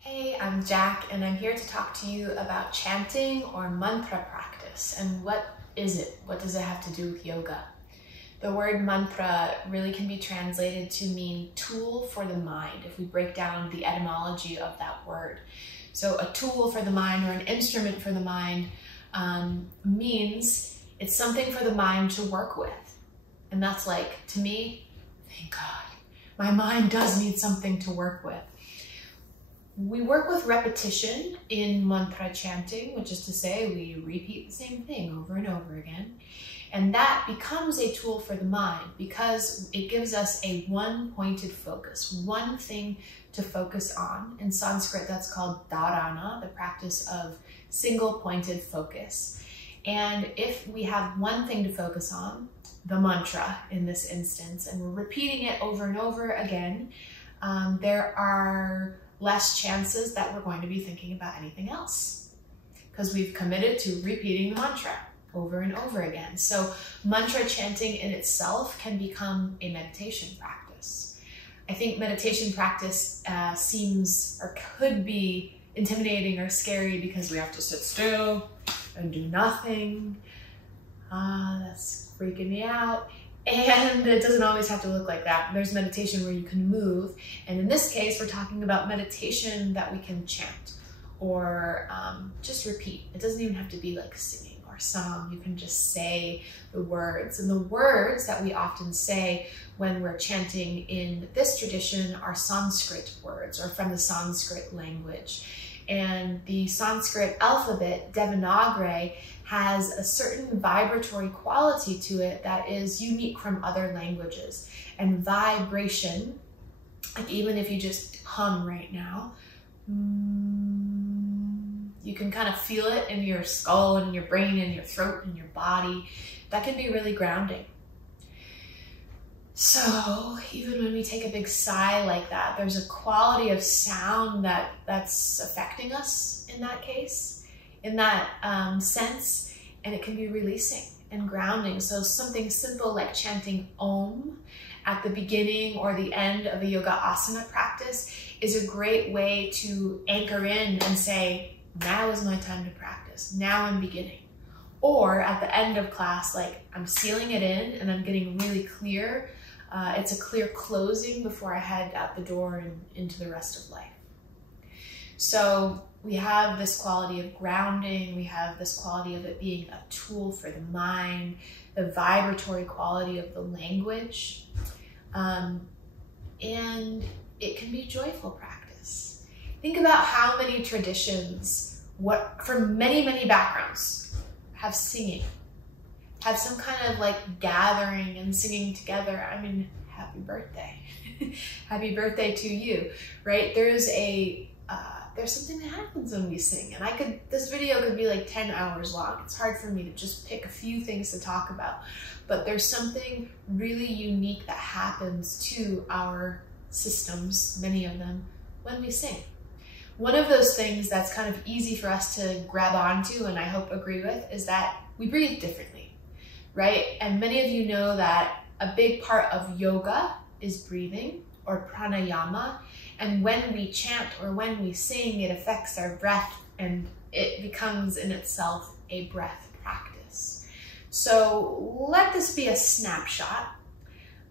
Hey, I'm Jacq, and I'm here to talk to you about chanting or mantra practice. And what is it? What does it have to do with yoga? The word mantra really can be translated to mean tool for the mind, if we break down the etymology of that word. So a tool for the mind or an instrument for the mind means it's something for the mind to work with. And that's like, to me, thank God, my mind does need something to work with. We work with repetition in mantra chanting, which is to say we repeat the same thing over and over again. And that becomes a tool for the mind because it gives us a one-pointed focus, one thing to focus on. In Sanskrit, that's called dharana, the practice of single-pointed focus. And if we have one thing to focus on, the mantra in this instance, and we're repeating it over and over again, there are less chances that we're going to be thinking about anything else because we've committed to repeating the mantra over and over again. So mantra chanting in itself can become a meditation practice. I think meditation practice seems or could be intimidating or scary because we have to sit still and do nothing. That's freaking me out. And it doesn't always have to look like that. There's meditation where you can move. And in this case, we're talking about meditation that we can chant or just repeat. It doesn't even have to be like singing or song. You can just say the words. And the words that we often say when we're chanting in this tradition are Sanskrit words or from the Sanskrit language. And the Sanskrit alphabet, Devanagari, has a certain vibratory quality to it that is unique from other languages. And vibration, like even if you just hum right now, you can kind of feel it in your skull and your brain and your throat and your body. That can be really grounding. So even when we take a big sigh like that, there's a quality of sound that's affecting us in that case, in that sense, and it can be releasing and grounding. So something simple like chanting Om at the beginning or the end of a yoga asana practice is a great way to anchor in and say, now is my time to practice. Now I'm beginning. Or at the end of class, like I'm sealing it in and I'm getting really clear. It's a clear closing before I head out the door and into the rest of life. So we have this quality of grounding, we have this quality of it being a tool for the mind, the vibratory quality of the language, and it can be joyful practice. Think about how many traditions, from many, many backgrounds, have singing, have some kind of like gathering and singing together. I mean, happy birthday. Happy birthday to you, right? There's something that happens when we sing, and this video could be like 10 hours long. It's hard for me to just pick a few things to talk about, but there's something really unique that happens to our systems, many of them, when we sing. One of those things that's kind of easy for us to grab onto, and I hope agree with, is that we breathe differently, right? And many of you know that a big part of yoga is breathing or pranayama. And when we chant or when we sing, it affects our breath and it becomes in itself a breath practice. So let this be a snapshot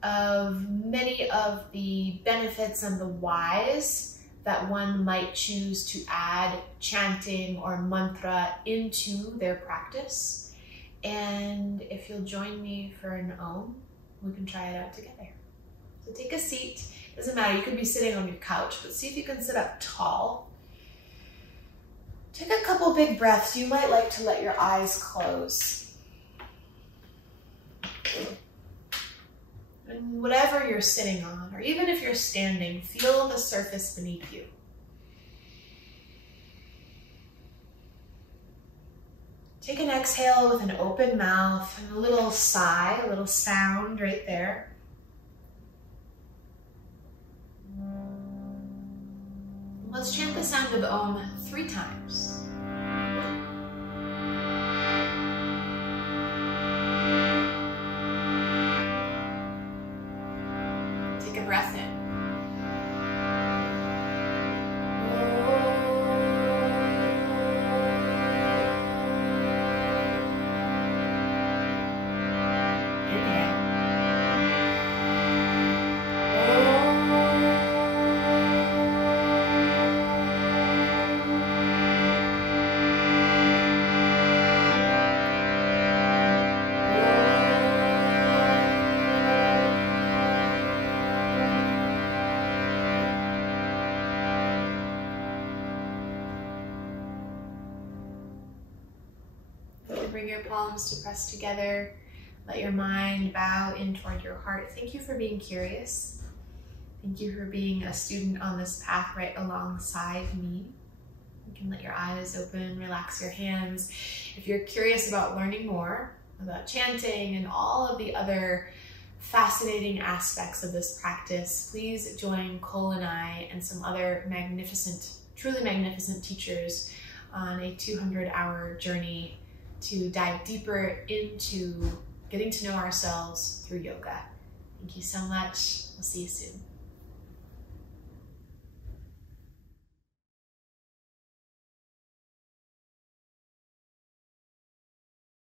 of many of the benefits and the whys that one might choose to add chanting or mantra into their practice. And if you'll join me for an Om, we can try it out together. So take a seat. Doesn't matter, you could be sitting on your couch, but see if you can sit up tall. Take a couple big breaths. You might like to let your eyes close. And whatever you're sitting on, or even if you're standing, feel the surface beneath you. Take an exhale with an open mouth and a little sigh, a little sound right there. Let's chant the sound of Om 3 times. Take a breath in. Om. to bring your palms to press together. Let your mind bow in toward your heart. Thank you for being curious. Thank you for being a student on this path right alongside me. You can let your eyes open, relax your hands. If you're curious about learning more about chanting and all of the other fascinating aspects of this practice, please join Cole and I and some other magnificent, truly magnificent teachers on a 200-hour journey to dive deeper into getting to know ourselves through yoga. Thank you so much. We'll see you soon.